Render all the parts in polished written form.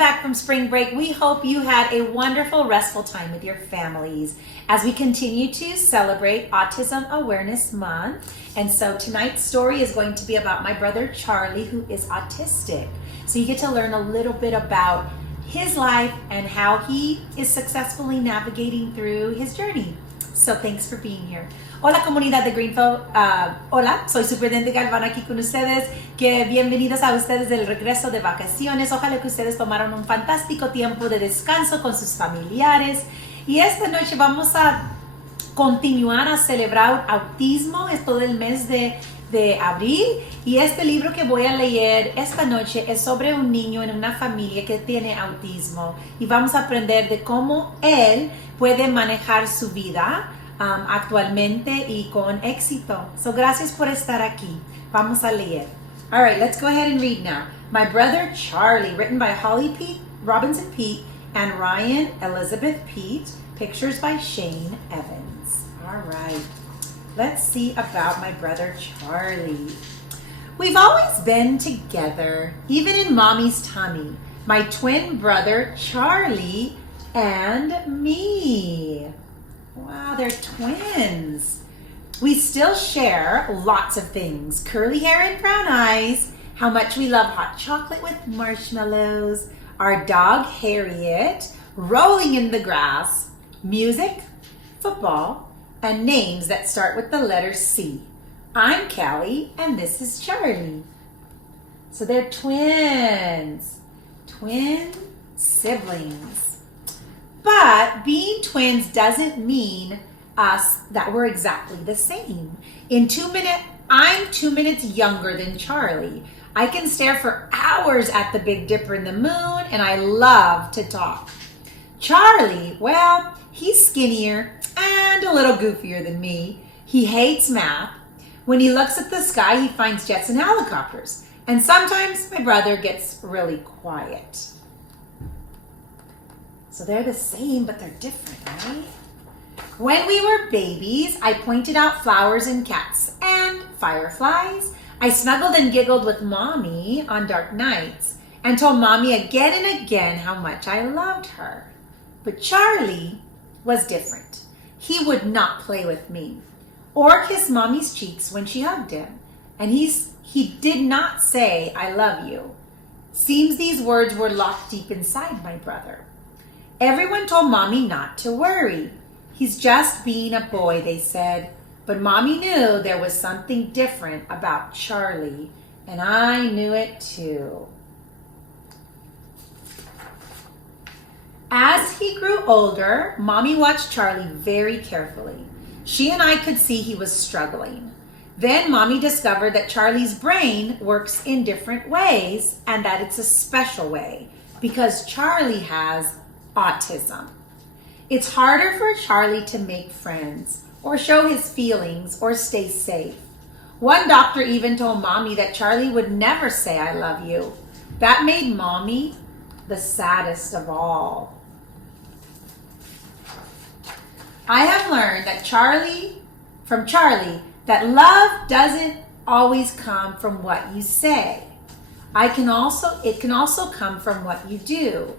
back from spring break. We hope you had a wonderful, restful time with your families as we continue to celebrate Autism Awareness Month. And so tonight's story is going to be about my brother Charlie, who is autistic. So you get to learn a little bit about his life and how he is successfully navigating through his journey. So thanks for being here. Hola comunidad de Greenfield, hola, soy Superintendent Galvan aquí con ustedes, que bienvenidos a ustedes del regreso de vacaciones. Ojalá que ustedes tomaron un fantástico tiempo de descanso con sus familiares y esta noche vamos a continuar a celebrar autismo, es todo el mes de abril y este libro que voy a leer esta noche es sobre un niño en una familia que tiene autismo y vamos a aprender de cómo él puede manejar su vida actualmente y con éxito. So, gracias por estar aquí. Vamos a leer. All right, let's go ahead and read now. My Brother Charlie, written by Holly Robinson Peete and Ryan Elizabeth Peete. Pictures by Shane Evans. All right, let's see about my brother Charlie. We've always been together, even in Mommy's tummy. My twin brother Charlie and me. Wow, they're twins. We still share lots of things. Curly hair and brown eyes. How much we love hot chocolate with marshmallows. Our dog Harriet. Rolling in the grass. Music, football, and names that start with the letter C. I'm Callie, and this is Charlie. So they're twins. Twin siblings. But being twins doesn't mean that we're exactly the same. I'm 2 minutes younger than Charlie. I can stare for hours at the Big Dipper in the moon, and I love to talk. Charlie, well, he's skinnier and a little goofier than me. He hates math. When he looks at the sky, he finds jets and helicopters. And sometimes my brother gets really quiet. So they're the same, but they're different, right? When we were babies, I pointed out flowers and cats and fireflies. I snuggled and giggled with Mommy on dark nights and told Mommy again and again how much I loved her. But Charlie was different. He would not play with me or kiss Mommy's cheeks when she hugged him. And he did not say, I love you. Seems these words were locked deep inside my brother. Everyone told Mommy not to worry. He's just being a boy, they said. But Mommy knew there was something different about Charlie, and I knew it too. As he grew older, Mommy watched Charlie very carefully. She and I could see he was struggling. Then Mommy discovered that Charlie's brain works in different ways and that it's a special way because Charlie has autism. It's harder for Charlie to make friends or show his feelings or stay safe. One doctor even told Mommy that Charlie would never say I love you. That made Mommy the saddest of all. I have learned that from Charlie that love doesn't always come from what you say. It can also come from what you do.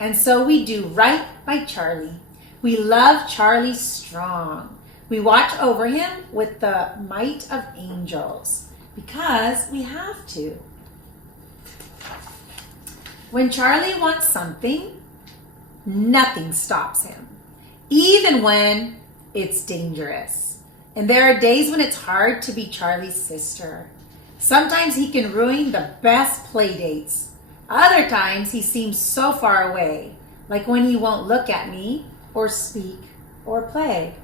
And so we do right by Charlie. We love Charlie strong. We watch over him with the might of angels because we have to. When Charlie wants something, nothing stops him, even when it's dangerous. And there are days when it's hard to be Charlie's sister. Sometimes he can ruin the best play dates. Other times he seems so far away, like when he won't look at me or speak or play.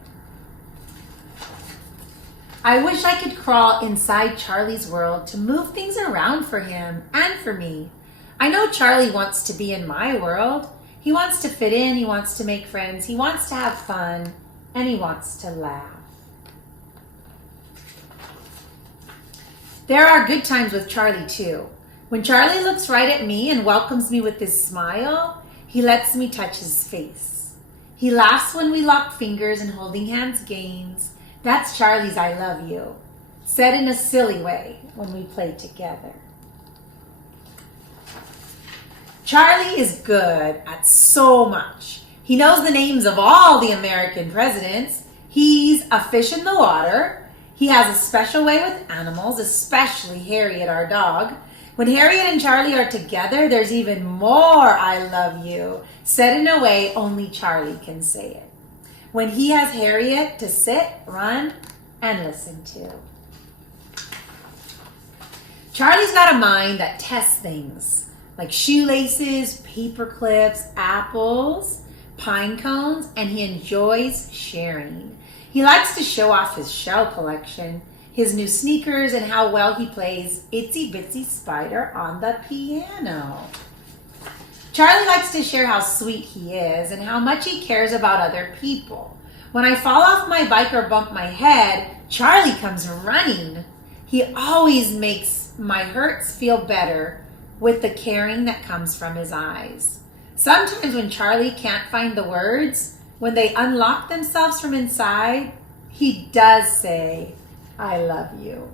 I wish I could crawl inside Charlie's world to move things around for him and for me. I know Charlie wants to be in my world. He wants to fit in, he wants to make friends, he wants to have fun, and he wants to laugh. There are good times with Charlie too. When Charlie looks right at me and welcomes me with his smile, he lets me touch his face. He laughs when we lock fingers and holding hands gains. That's Charlie's I love you, said in a silly way when we play together. Charlie is good at so much. He knows the names of all the American presidents. He's a fish in the water. He has a special way with animals, especially Harriet, our dog. When Harriet and Charlie are together, there's even more "I love you" said in a way only Charlie can say it. When he has Harriet to sit, run, and listen to. Charlie's got a mind that tests things like shoelaces, paper clips, apples, pine cones, and he enjoys sharing. He likes to show off his shell collection, his new sneakers, and how well he plays Itsy Bitsy Spider on the piano. Charlie likes to share how sweet he is and how much he cares about other people. When I fall off my bike or bump my head, Charlie comes running. He always makes my hurts feel better with the caring that comes from his eyes. Sometimes when Charlie can't find the words, when they unlock themselves from inside, he does say, "I love you."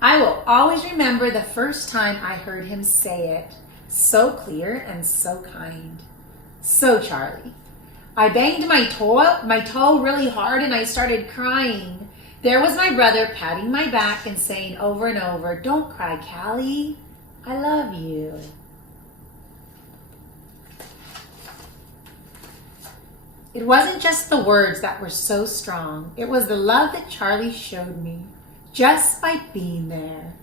I will always remember the first time I heard him say it. So clear and so kind. So Charlie. I banged my toe really hard and I started crying. There was my brother patting my back and saying over and over, "Don't cry, Callie. I love you." It wasn't just the words that were so strong. It was the love that Charlie showed me just by being there.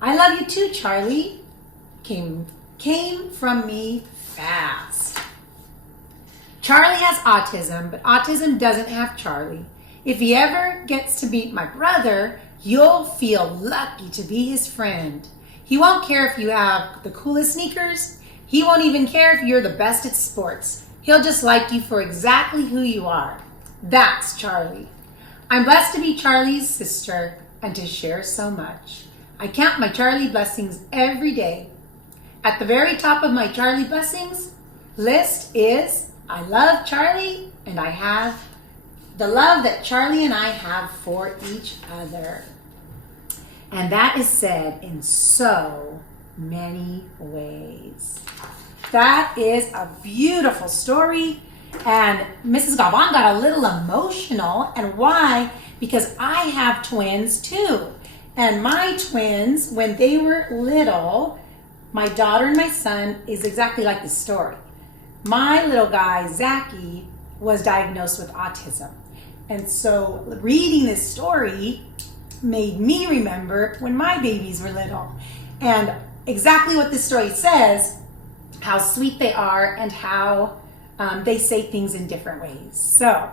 "I love you too, Charlie," came from me fast. Charlie has autism, but autism doesn't have Charlie. If he ever gets to meet my brother, you'll feel lucky to be his friend. He won't care if you have the coolest sneakers. He won't even care if you're the best at sports. He'll just like you for exactly who you are. That's Charlie. I'm blessed to be Charlie's sister and to share so much. I count my Charlie blessings every day. At the very top of my Charlie blessings list is I love Charlie and I have the love that Charlie and I have for each other. And that is said in so many ways. That is a beautiful story. And Mrs. Galvan got a little emotional. And why? Because I have twins too. And my twins, when they were little, my daughter and my son is exactly like this story. My little guy, Zachy, was diagnosed with autism. And so reading this story made me remember when my babies were little. And exactly what this story says, how sweet they are and how they say things in different ways. So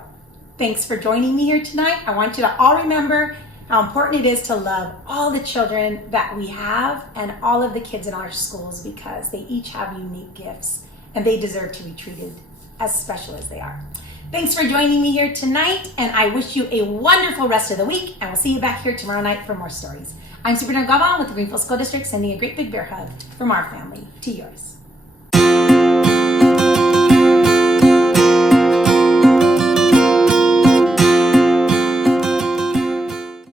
thanks for joining me here tonight. I want you to all remember how important it is to love all the children that we have and all of the kids in our schools because they each have unique gifts and they deserve to be treated as special as they are. Thanks for joining me here tonight, and I wish you a wonderful rest of the week, and we'll see you back here tomorrow night for more stories. I'm Superintendent Galvan with the Greenfield School District, sending a great big bear hug from our family to yours.